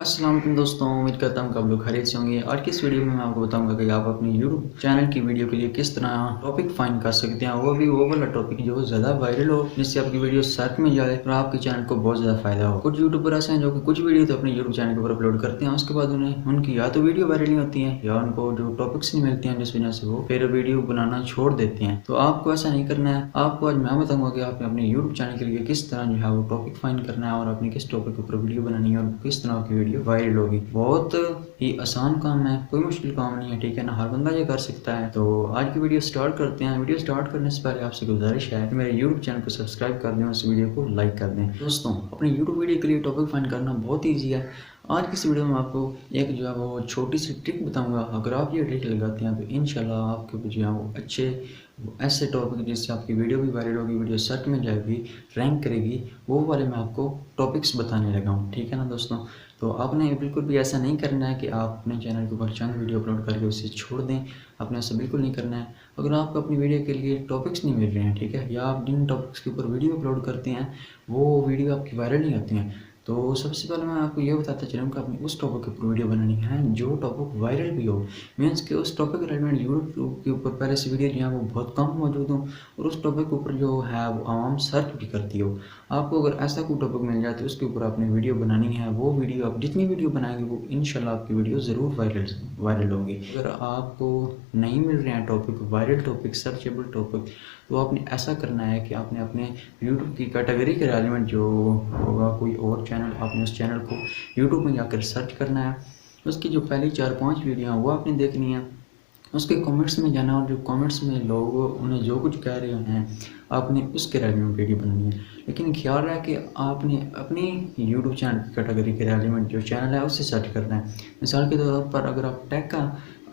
अस्सलाम वालेकुम दोस्तों, उम्मीद करता हूँ कि आप लोग खैरियत से होंगे। आज की इस वीडियो में मैं आपको बताऊंगा कि आप अपने यूट्यूब चैनल की वीडियो के लिए किस तरह टॉपिक फाइंड कर सकते हैं, वो भी वो वाला टॉपिक जो ज़्यादा वायरल हो, जिससे आपकी वीडियो सर्च में जाए और आपके चैनल को बहुत ज़्यादा फायदा हो। कुछ यूट्यूबर ऐसे हैं जो कि कुछ वीडियो तो अपने यूट्यूब चैनल के ऊपर अपलोड करते हैं, उसके बाद उन्हें उनकी या तो वीडियो वायरल नहीं होती है या उनको जो टॉपिक्स नहीं मिलते हैं, जिस वजह से वो फिर वीडियो बनाना छोड़ देते हैं। तो आपको ऐसा नहीं करना है। आपको आज मैं बताऊंगा कि आपने अपने यूट्यूब चैनल के लिए किस तरह जो है वो टॉपिक फाइंड करना है और अपनी किस टॉपिक के ऊपर वीडियो बनानी है और किस तरह की वीडियो वायरल होगी। बहुत ही आसान काम है, कोई मुश्किल काम नहीं है, ठीक है ना। हर बंदा ये कर सकता है। तो आज की वीडियो स्टार्ट करते हैं। वीडियो स्टार्ट करने से पहले आपसे गुजारिश है कि मेरे यूट्यूब चैनल को सब्सक्राइब कर दें और इस वीडियो को लाइक कर दें। दोस्तों, अपनी यूट्यूब वीडियो के लिए टॉपिक फाइंड करना बहुत ईजी है। आज की इस वीडियो में आपको एक जो है वो छोटी सी ट्रिक बताऊंगा। अगर आप ये ट्रिक लगाते हैं तो इंशाल्लाह आपके जो है वो अच्छे ऐसे टॉपिक जिससे आपकी वीडियो भी वायरल होगी, वीडियो सर्च में जाएगी, रैंक करेगी, वो वाले मैं आपको टॉपिक्स बताने लगा हूँ, ठीक है ना दोस्तों। तो आपने बिल्कुल भी ऐसा नहीं करना है कि आप अपने चैनल के ऊपर चंद वीडियो अपलोड करके उसे छोड़ दें। आपने ऐसा बिल्कुल नहीं करना है। अगर आपको अपनी वीडियो के लिए टॉपिक्स नहीं मिल रहे हैं, ठीक है, या आप जिन टॉपिक्स के ऊपर वीडियो अपलोड करते हैं वो वीडियो आपकी वायरल नहीं होती हैं, तो सबसे पहले मैं आपको ये बताता चलूँ कि आपने उस टॉपिक के ऊपर वीडियो बनानी है जो टॉपिक वायरल भी हो। मीन्स कि उस टॉपिक रिलेटेड यूट्यूब के ऊपर पहले से वीडियो जो है वो बहुत कम मौजूद हो और उस टॉपिक के ऊपर जो है वो आवाम सर्च भी करती हो। आपको अगर ऐसा कोई टॉपिक मिल जाए तो उसके ऊपर आपने वीडियो बनानी है। वो वीडियो आप जितनी वीडियो बनाएंगे वो इंशाल्लाह आपकी वीडियो ज़रूर वायरल होगी। अगर आपको नहीं मिल रहे हैं topic, viral topic, searchable topic, तो आपने ऐसा करना है कि आपने अपने यूट्यूब की कैटेगरी के रेलिवेंट जो होगा कोई और चैनल, आपने उस चैनल को यूट्यूब में जाकर सर्च करना है। उसकी जो पहली 4-5 वीडियो हैं वो आपने देखनी है। उसके कमेंट्स में जाना और जो कमेंट्स में लोग उन्हें जो कुछ कह रहे हैं आपने उसके रेलिवेंट वीडियो बनानी है। लेकिन ख्याल रहे कि आपने अपनी यूट्यूब चैनल की कैटेगरी के रेलिवेंट जो चैनल है उससे सर्च करना है। मिसाल के तौर पर अगर आप टैग का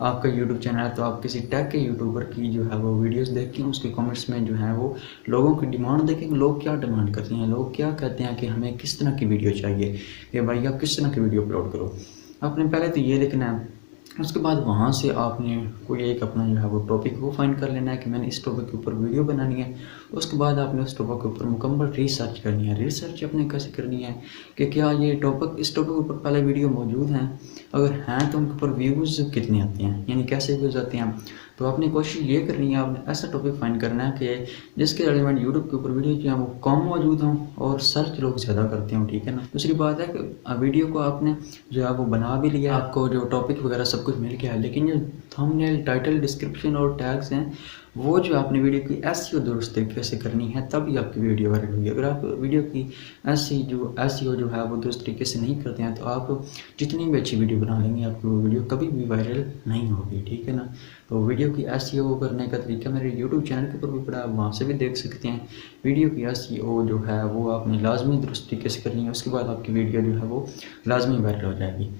आपका यूट्यूब चैनल है तो आप किसी टैग के यूट्यूबर की जो है वो वीडियोस देखें, उसके कमेंट्स में जो है वो लोगों की डिमांड देखें, लोग क्या डिमांड करते हैं, लोग क्या कहते हैं कि हमें किस तरह की वीडियो चाहिए, कि भाई आप किस तरह की वीडियो अपलोड करो। आपने पहले तो ये लिखना है। उसके बाद वहाँ से आपने कोई एक अपना जो है वो टॉपिक वो फाइंड कर लेना है कि मैंने इस टॉपिक के ऊपर वीडियो बनानी है। उसके बाद आपने उस टॉपिक के ऊपर मुकम्मल रिसर्च करनी है। रिसर्च अपने कैसे करनी है कि क्या ये टॉपिक, इस टॉपिक के ऊपर पहले वीडियो मौजूद हैं, अगर हैं तो उनके ऊपर व्यूज़ कितने आते हैं, यानी कैसे व्यूज़ आते हैं। तो आपने कोशिश ये करनी है, आपने ऐसा टॉपिक फाइंड करना है कि जिसके रिलेवेंट यूट्यूब के ऊपर वीडियो जो है वो कम मौजूद हों और सर्च लोग ज़्यादा करते हों, ठीक है ना। दूसरी बात है कि वीडियो को आपने जो है वो बना भी लिया, आपको जो टॉपिक वगैरह सब कुछ मिल गया है, लेकिन जो थंबनेल, टाइटल, डिस्क्रिप्शन और टैग्स हैं वो जो आपने वीडियो की एसईओ दुरुस्त तरीके से करनी है, तभी आपकी वीडियो वायरल होगी। अगर आप वीडियो की एसईओ जो है वो दुरुस्त तरीके से नहीं करते हैं तो आप जितनी भी अच्छी वीडियो बना लेंगे आपकी वो वीडियो कभी भी वायरल नहीं होगी, ठीक है ना। तो वीडियो की एसईओ करने का तरीका मेरे यूट्यूब चैनल के ऊपर भी पड़ा है, वहाँ से भी देख सकते हैं। वीडियो की एसईओ जो है वो आपने लाजमी दुरुस्त तरीके से करनी है, उसके बाद आपकी वीडियो जो है वो लाजमी वायरल हो जाएगी।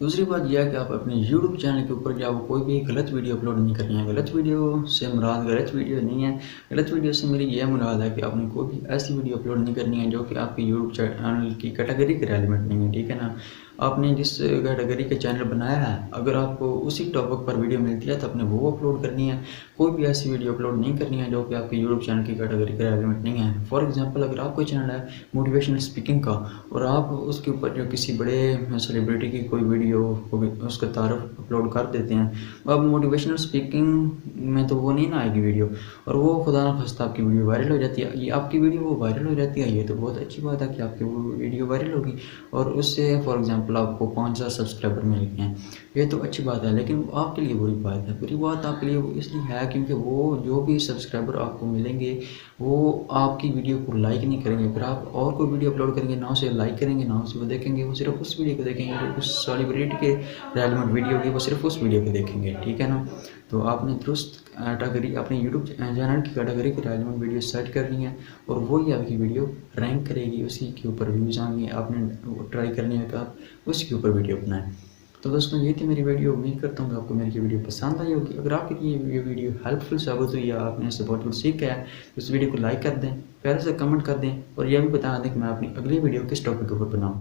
दूसरी बात यह है कि आप अपने यूट्यूब चैनल के ऊपर जो कोई भी गलत वीडियो अपलोड नहीं करनी है। गलत वीडियो से मुराद गलत वीडियो नहीं है। गलत वीडियो से मेरी यह मुराद है कि आपने कोई भी ऐसी वीडियो अपलोड नहीं करनी है जो कि आपके यूट्यूब चैनल की कैटेगरी के रेलिवेंट नहीं है, ठीक है ना। आपने जिस कैटेगरी का चैनल बनाया है, अगर आपको उसी टॉपिक पर वीडियो मिलती है तो आपने वो अपलोड करनी है। कोई भी ऐसी वीडियो अपलोड नहीं करनी है जो कि आपके यूट्यूब चैनल की कैटेगरी के रेलिवेंट नहीं है। फॉर एग्जाम्पल, अगर आपका चैनल है मोटिवेशनल स्पीकिंग का और आप उसके ऊपर जो किसी बड़े सेलिब्रिटी की कोई वीडियो उसका तारफ़ अपलोड कर देते हैं, अब मोटिवेशनल स्पीकिंग में तो वो नहीं ना आएगी वीडियो, और वो खुदा ना खास्ता आपकी वीडियो वायरल हो जाती है, ये आपकी वीडियो वो वायरल हो जाती है, ये तो बहुत अच्छी बात है कि आपकी वो वीडियो वायरल होगी और उससे फॉर एग्जांपल आपको 5,000 सब्सक्राइबर मिल गए हैं, ये तो अच्छी बात है। लेकिन वो आपके लिए बुरी बात है। बुरी बात आपके लिए वो इसलिए है क्योंकि वो जो भी सब्सक्राइबर आपको मिलेंगे वो आपकी वीडियो को लाइक नहीं करेंगे। फिर आप और कोई वीडियो अपलोड करेंगे ना उसे लाइक करेंगे ना उसे वो देखेंगे, वो सिर्फ उस वीडियो को देखेंगे जो उस सेलिब्रिटी के रेलिवेंट वीडियो होगी, वो सिर्फ उस वीडियो को देखेंगे, ठीक है ना। तो आपने दुरुस्त कैटेगरी अपने यूट्यूब चैनल की कैटेगरी के रेलिवेंट वीडियो सेट करनी है और वही आपकी वीडियो रैंक करेगी, उसी के ऊपर व्यूज़ आएंगे। आपने ट्राई करनी है कि आप उसी के ऊपर वीडियो बनाएं। तो दोस्तों, ये थी मेरी वीडियो। उम्मीद करता हूँ कि आपको मेरी वीडियो पसंद आई होगी। अगर आपके लिए ये वीडियो हेल्पफुल साबित हुई या आपने इससे बहुत कुछ सीखा है तो इस वीडियो को लाइक कर दें, प्यारे से कमेंट कर दें और यह भी बता दें कि मैं अपनी अगली वीडियो किस टॉपिक के ऊपर बनाऊँ।